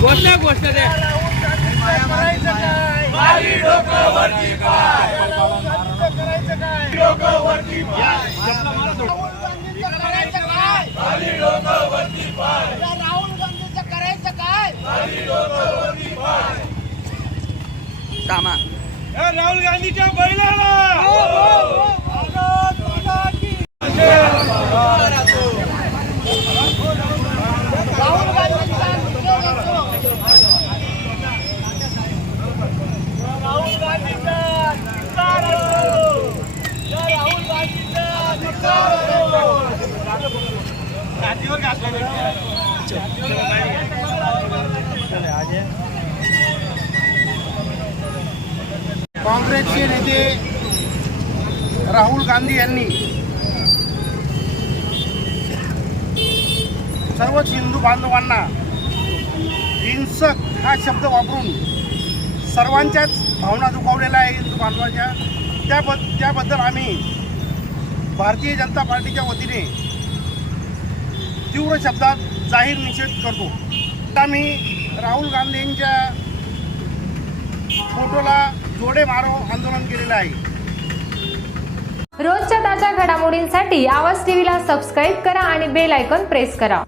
घोषणा घोषणा द्या? राहुल गांधीचं करायचं काय कामा राहुल गांधीच्या बैलाला. काँग्रेसचे नेते राहुल गांधी यांनी सर्वच हिंदू बांधवांना हिंसक हा शब्द वापरून सर्वांच्याच भावना दुखावलेल्या आहे हिंदू बांधवांच्या. त्याबद त्याबद्दल आम्ही भारतीय जनता पार्टीच्या वतीने तीव्र शब्दात जाहीर निषेध करतो. मी राहुल गांधींच्या फोटोला जोडे मारो आंदोलन केलेलं आहे. रोजच्या ताज्या घडामोडींसाठी आवाज टीव्हीला सबस्क्राईब करा आणि बेल आयकॉन प्रेस करा.